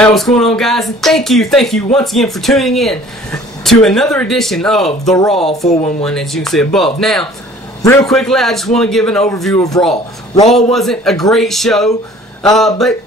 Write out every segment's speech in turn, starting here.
Hey, what's going on, guys? And thank you once again for tuning in to another edition of the Raw 411, as you can see above. Now, real quickly, I just want to give an overview of Raw. Raw wasn't a great show, but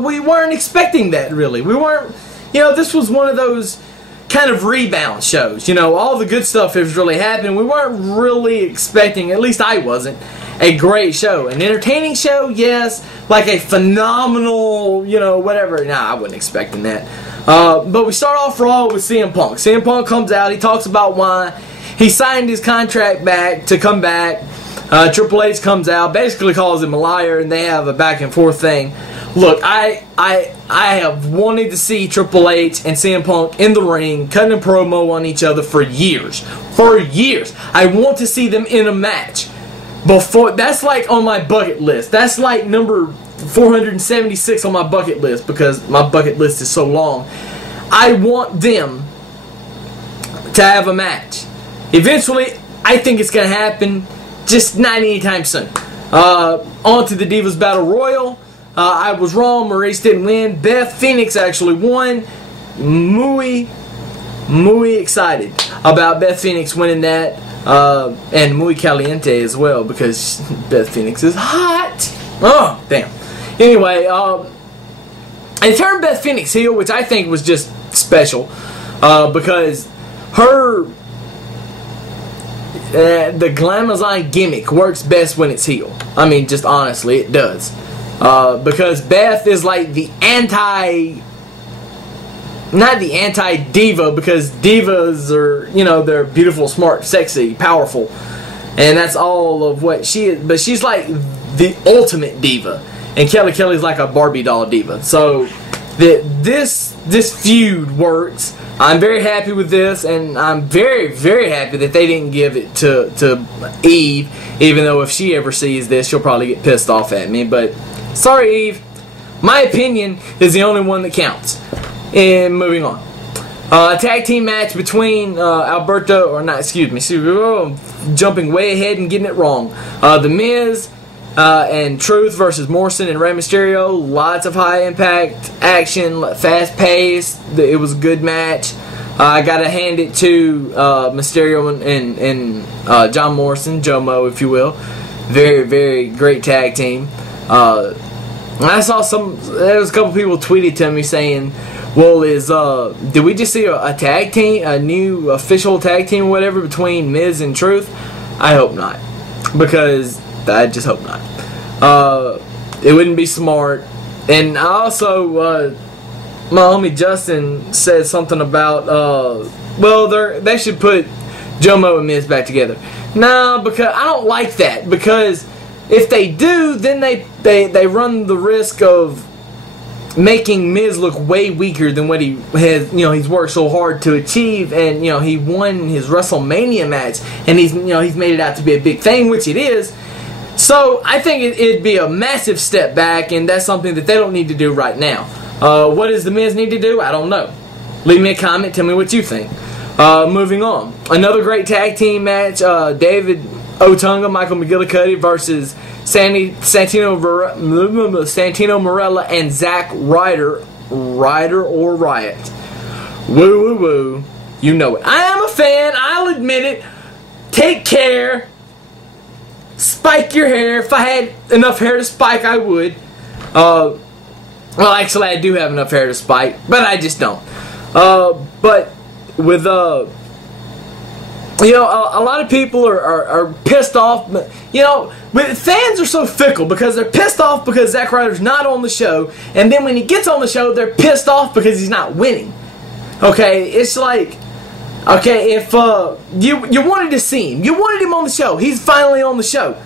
we weren't expecting that, really. We weren't, this was one of those kind of rebound shows. All the good stuff has really happened. We weren't really expecting, at least I wasn't, a great show. An entertaining show, yes. Like a phenomenal, whatever. Nah, I wasn't expecting that. But we start off Raw with CM Punk. CM Punk comes out. He talks about why he signed his contract back to come back. Triple H comes out, basically calls him a liar, and they have a back and forth thing. Look, I have wanted to see Triple H and CM Punk in the ring, cutting a promo on each other for years. For years. I want to see them in a match. That's like on my bucket list. That's like number 476 on my bucket list because my bucket list is so long. I want them to have a match. Eventually, I think it's going to happen, just not anytime soon. On to the Divas Battle Royal. I was wrong. Maurice didn't win. Beth Phoenix actually won. Muy excited about Beth Phoenix winning that. And muy caliente as well because Beth Phoenix is hot. Oh, damn. Anyway, they turned Beth Phoenix heel, which I think was just special because her the Glamazon gimmick works best when it's heel. I mean, just honestly, it does. Because Beth is like the not the anti-diva, because divas are, they're beautiful, smart, sexy, powerful. And that's all of what she is. But she's like the ultimate diva. And Kelly's like a Barbie doll diva. So this feud works. I'm very happy with this. And I'm very, very happy that they didn't give it to Eve. Even though if she ever sees this, she'll probably get pissed off at me. But sorry, Eve. My opinion is the only one that counts. And moving on. Tag team match between jumping way ahead and getting it wrong. The Miz and Truth versus Morrison and Rey Mysterio. Lots of high impact action, fast paced. It was a good match. I gotta hand it to Mysterio and John Morrison, Jomo, if you will. Very, very great tag team. I saw there was a couple people tweeted to me saying, well, did we just see a tag team, a new official tag team or whatever between Miz and Truth? I hope not. Because I just hope not. It wouldn't be smart. And also, my homie Justin said something about, they should put Jomo and Miz back together. No, because I don't like that. Because if they do, then they run the risk of making Miz look way weaker than what he has, he's worked so hard to achieve, and he won his WrestleMania match, and he's made it out to be a big thing, which it is. So I think it'd be a massive step back, and that's something that they don't need to do right now. What does the Miz need to do? I don't know. Leave me a comment. Tell me what you think. Moving on, another great tag team match. David Otunga, Michael McGillicuddy versus Santino Marella and Zack Ryder or Riot. Woo woo woo. You know it. I am a fan. I'll admit it. Take care. Spike your hair. If I had enough hair to spike, I would. Well, actually, I do have enough hair to spike, but I just don't. But with a lot of people are pissed off. Fans are so fickle because they're pissed off because Zack Ryder's not on the show, and then when he gets on the show, they're pissed off because he's not winning. Okay, it's like, if you wanted to see him, you wanted him on the show, he's finally on the show.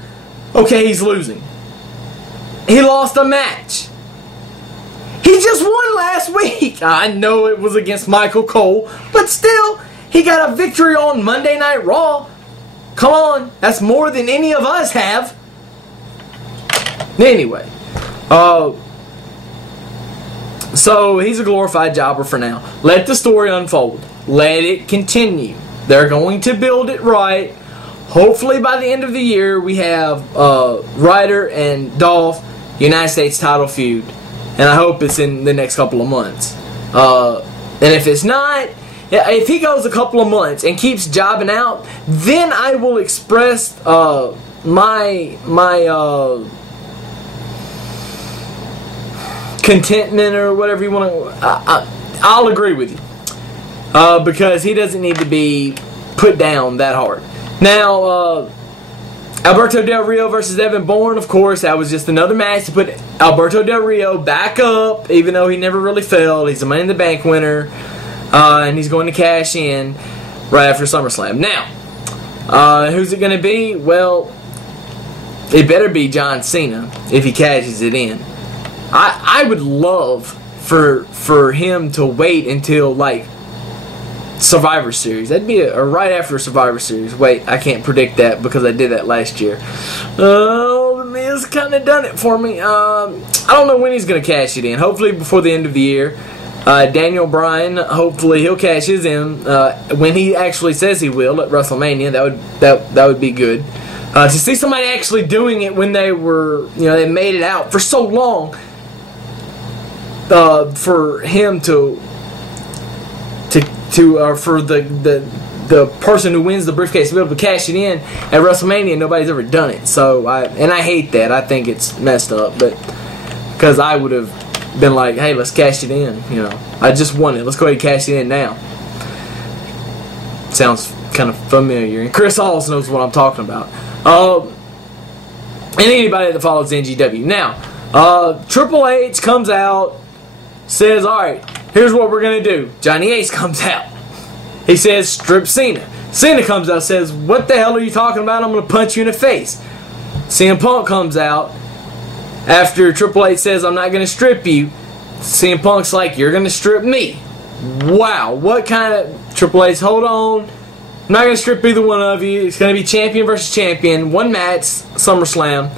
Okay, he's losing. He lost a match. He just won last week. I know it was against Michael Cole, but still, he got a victory on Monday Night Raw. Come on, that's more than any of us have. Anyway, so he's a glorified jobber for now. Let the story unfold. Let it continue. They're going to build it right. Hopefully by the end of the year we have Ryder and Dolph United States title feud. and I hope it's in the next couple of months. And if it's not, if he goes a couple of months and keeps jobbing out, then I will express my contentment or whatever you want to. I'll agree with you because he doesn't need to be put down that hard. Now, Alberto Del Rio versus Evan Bourne, of course, that was just another match to put Alberto Del Rio back up, even though he never really failed. He's a Money in the Bank winner, and he's going to cash in right after SummerSlam. Now, who's it going to be? Well, it better be John Cena if he cashes it in. I would love for him to wait until, like, Survivor Series. That'd be right after Survivor Series. Wait, I can't predict that because I did that last year. Oh, The Miz kind of done it for me. I don't know when he's going to cash it in. Hopefully before the end of the year. Daniel Bryan, hopefully he'll cash his in when he actually says he will at WrestleMania. That would be good. To see somebody actually doing it when they were, they made it out for so long. For him for the person who wins the briefcase to be able to cash it in at WrestleMania, nobody's ever done it. So I hate that. I think it's messed up, but because I would have been like, hey, let's cash it in. I just won it. Let's go ahead and cash it in now. Sounds kind of familiar. And Chris Halls knows what I'm talking about. And anybody that follows NGW. Now, Triple H comes out, says, all right, here's what we're going to do. Johnny Ace comes out. He says, strip Cena. Cena comes out and says, what the hell are you talking about? I'm going to punch you in the face. CM Punk comes out after Triple H says, I'm not going to strip you. CM Punk's like, you're going to strip me. Wow. What kind of... Triple H, hold on. I'm not going to strip either one of you. It's going to be champion versus champion. One match, SummerSlam.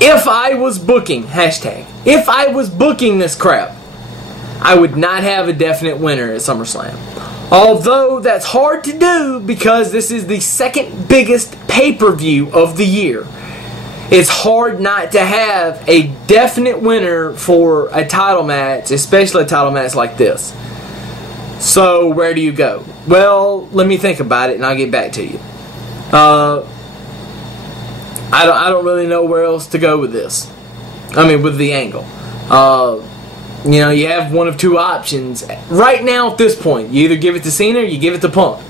If I was booking, if I was booking this crap, I would not have a definite winner at SummerSlam. Although that's hard to do because this is the second biggest pay-per-view of the year. It's hard not to have a definite winner for a title match, especially a title match like this. So where do you go? Well, let me think about it and I'll get back to you. I don't really know where else to go with this. I mean, with the angle. You have one of two options. Right now, at this point, you either give it to Cena or you give it to Punk.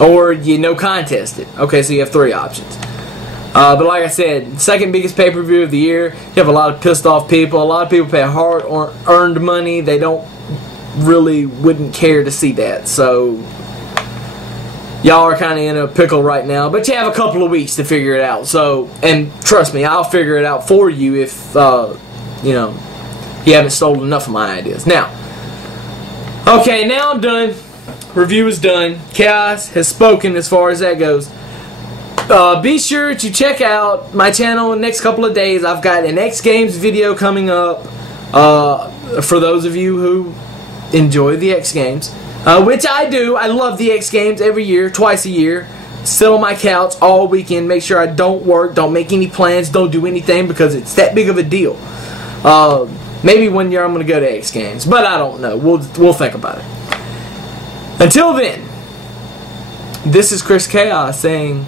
Or you no contest it. Okay, so you have three options. But like I said, second biggest pay-per-view of the year. You have a lot of pissed off people. A lot of people pay hard-earned money. They wouldn't care to see that. So y'all are kind of in a pickle right now, but you have a couple of weeks to figure it out. So, and trust me, I'll figure it out for you if, you haven't stolen enough of my ideas. Now, okay, now I'm done. Review is done. Chaos has spoken as far as that goes. Be sure to check out my channel in the next couple of days. I've got an X Games video coming up for those of you who enjoy the X Games. Which I do. I love the X Games every year, twice a year. Sit on my couch all weekend. Make sure I don't work, don't make any plans, don't do anything because it's that big of a deal. Maybe one year I'm going to go to X Games, but I don't know. We'll think about it. Until then, this is Chris Chaos saying,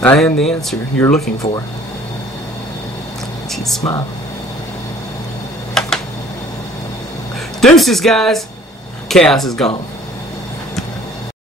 I am the answer you're looking for. She'd smile. Deuces, guys. Chaos is gone.